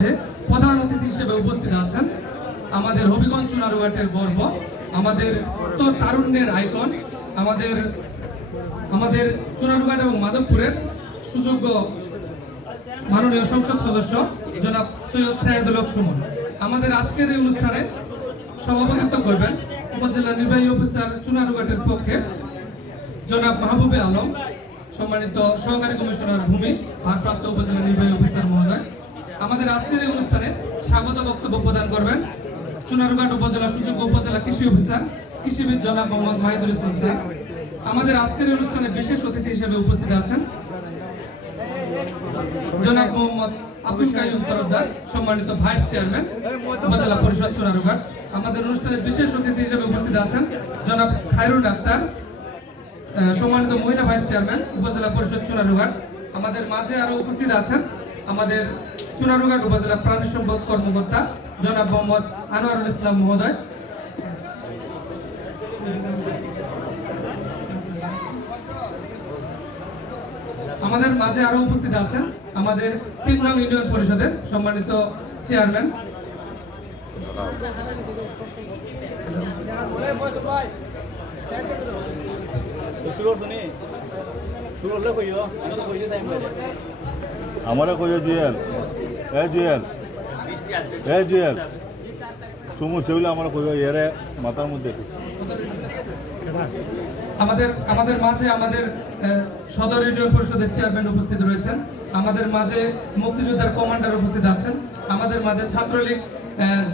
প্রধান অতিথি হিসেবে উপস্থিত আছেন আমাদের হবিগঞ্জ চুনারুঘাটের গর্ব, আমাদের তারুণ্যের আইকন, আমাদের চুনারুঘাট এবং মাধবপুরের সুযোগ্য মাননীয় সংসদ সদস্য জনাব সৈয়দ সাইদুল হক সুমন। আমাদের আজকের এই অনুষ্ঠানে সভাপতিত্ব করবেন উপজেলা নির্বাহী অফিসার চুনারুঘাটের পক্ষে জনাব মাহবুবে আলম, সম্মানিত সহকারী কমিশনার ভূমি ভারপ্রাপ্ত উপজেলা নির্বাহী অফিসার মহোদয়। আমাদের আজকের এই অনুষ্ঠানে স্বাগত বক্তব্য প্রদান করবেন চুনারুঘাট উপজেলা সুযোগ্য উপজেলা কৃষি অফিসার কৃষিবিদ জনাব মোহাম্মদ মাহিদুল ইসলাম স্যার। আমাদের আজকের এই অনুষ্ঠানে বিশেষ অতিথি হিসেবে উপস্থিত আছেন জনাব মোহাম্মদ আব্দুল কাইয়ুম তরফদার, সম্মানিত ভাইস চেয়ারম্যান উপজেলা পরিষদ চুনারুঘাট। আমাদের অনুষ্ঠানে বিশেষ অতিথি হিসেবে উপস্থিত আছেন জনাব খায়রুল ডাক্তার, সম্মানিত মহিলা ভাইস চেয়ারম্যান উপজেলা পরিষদ চুনারুঘাট। আমাদের মাঝে আরো উপস্থিত আছেন আমাদের চুনারুঘাট উপজেলা প্রাণী সম্পদ কর্মকর্তা জনাব মোহাম্মদ আনোয়ারুল ইসলাম মহোদয়। আমাদের মাঝে আরো উপস্থিত আছেন আমাদের ৩ নং ইউনিয়ন পরিষদের সম্মানিত চেয়ারম্যান আমারে কইও জুয়েল, জুয়েল সুমু সেগুলো আমরা কইও এরে মাথার মধ্যে। আমাদের মাঝে আমাদের সদর ইউনিয়ন পরিষদের চেয়ারম্যান উপস্থিত রয়েছেন, আমাদের মাঝে মুক্তিযোদ্ধার কমান্ডার উপস্থিত আছেন, আমাদের মাঝে ছাত্রলীগ,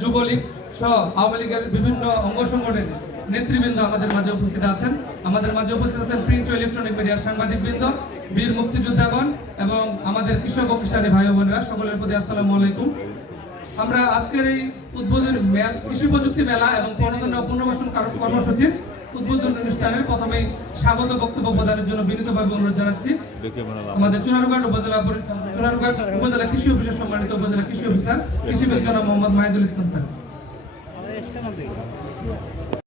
যুবলীগ সহ আওয়ামী লীগের বিভিন্ন অঙ্গ সংগঠনের নেতৃবৃন্দ আমাদের মাঝে উপস্থিত আছেন। আমাদের মাঝে উপস্থিত আছেন প্রিন্ট ও ইলেকট্রনিক মিডিয়ার সাংবাদিকবৃন্দ, বীর মুক্তিযোদ্ধাগণ এবং আমাদের কৃষক ও কিষানী ভাই বোনেরা, সকলের প্রতি আসসালামু আলাইকুম। আমরা আজকের এই উদ্বোধনী কৃষি প্রযুক্তি মেলা এবং প্রণোদনা ও পুনর্বাসন কর্মসূচির উদ্বোধনী অনুষ্ঠানের প্রথমেই স্বাগত বক্তব্য প্রদানের জন্য বিনীতভাবে অনুরোধ জানাচ্ছি আমাদের চুনারুঘাট উপজেলা কৃষি অফিসার, সম্মানিত উপজেলা কৃষি অফিসার কৃষিবিদ জনাব মোহাম্মদ মাহিদুল ইসলাম স্যার।